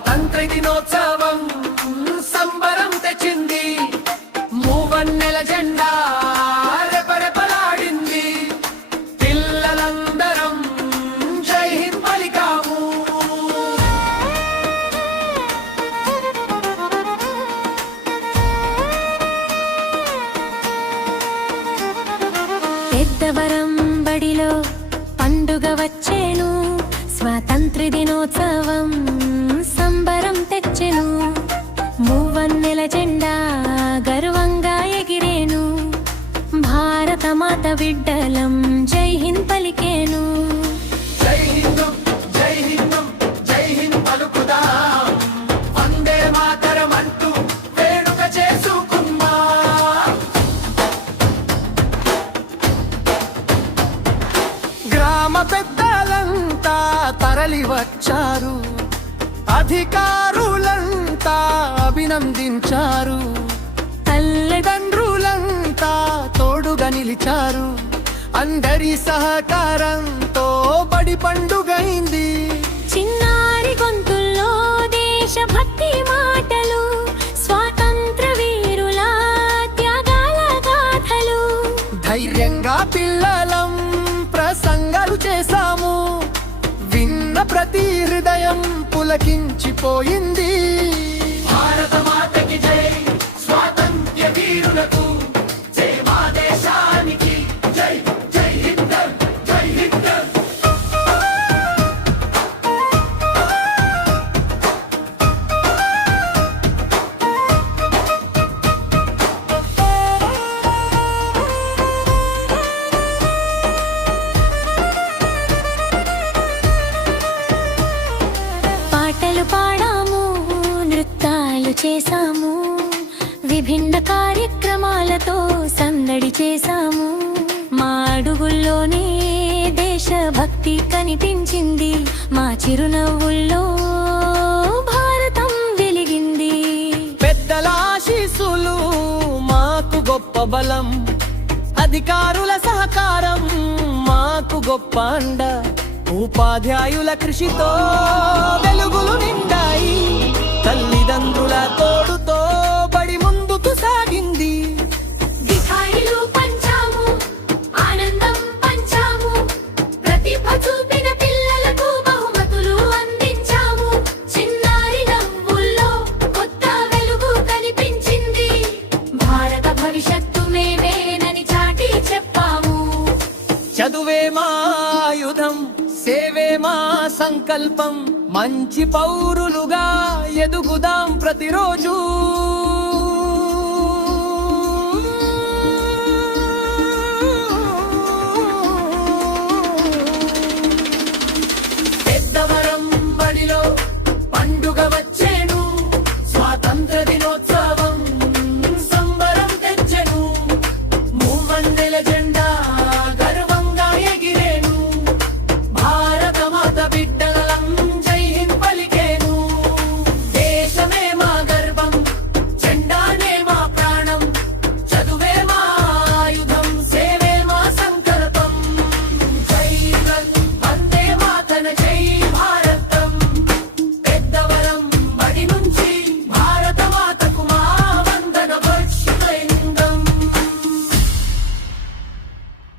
స్వాతంత్ర దినోత్సవం సంబరం తెచ్చింది. మూవన్నెల జెండా రెపరెపలాడింది. పిల్లలందరం జై హింద్ పలికాము. పెద్దవరం బడిలో పండుగ వచ్చేను. స్వాతంత్ర దినోత్సవం సంబరం తెచ్చెను. మూవన్నెల జెండా గర్వంగా ఎగిరేను. భారత మాత బిడ్డలం జై హింద్ పలికేను. జై హింద్ జై హింద్ జై హింద్ పలుకుదాం. వందే మాతరం అంటూ వేడుక చేసుకున్నా. గ్రామ పెద్దలంతా తరలి వచ్చారు. అధికారులంతా అభినందించారు. తల్లిదండ్రులంతా తోడుగా నిలిచారు. అందరి సహకారంతో బడి పండుగైంది. చిన్నారి గొంతుల్లో దేశభక్తి మాటలు, స్వాతంత్ర వీరుల త్యాగాల గాథలు. ధైర్యంగా పిల్లలం ప్రసంగాలు చేశాము. విన్న ప్రతి హృదయం పులకించిపోయింది. భారత మాతకి జై, స్వాతంత్ర్య వీరులకు జై, మా దేశానికి జై, జై హింద్ జై హింద్. పాటలు పాడాము, నృత్యాలు చేశాము. విభిన్న కార్యక్రమాలతో సందడి చేశాము. మా అడుగుల్లోనే దేశభక్తి కనిపించింది. మా చిరునవ్వుల్లో భారతం వెలిగింది. పెద్దల ఆశీస్సులు మాకు గొప్ప బలం. అధికారుల సహకారం మాకు గొప్ప అండ. ఉపాధ్యాయుల కృషితో వెలుగులు నిండాయి. తల్లిదండ్రుల తోడుతో బడి ముందుకు సాగింది. మిఠాయిలు పంచాము, ఆనందం పంచాము. ప్రతిభ చూపిన పిల్లలకు బహుమతులు అందించాము. చిన్నారి నవ్వుల్లో కొత్త వెలుగు కనిపించింది. భారత భవిష్యత్తు మేమేనని చాటి చెప్పాము. చదువే మా ఆయుధం, సేవే మా సంకల్పం. మంచి పౌరులుగా ఎదుగుదాం ప్రతిరోజు.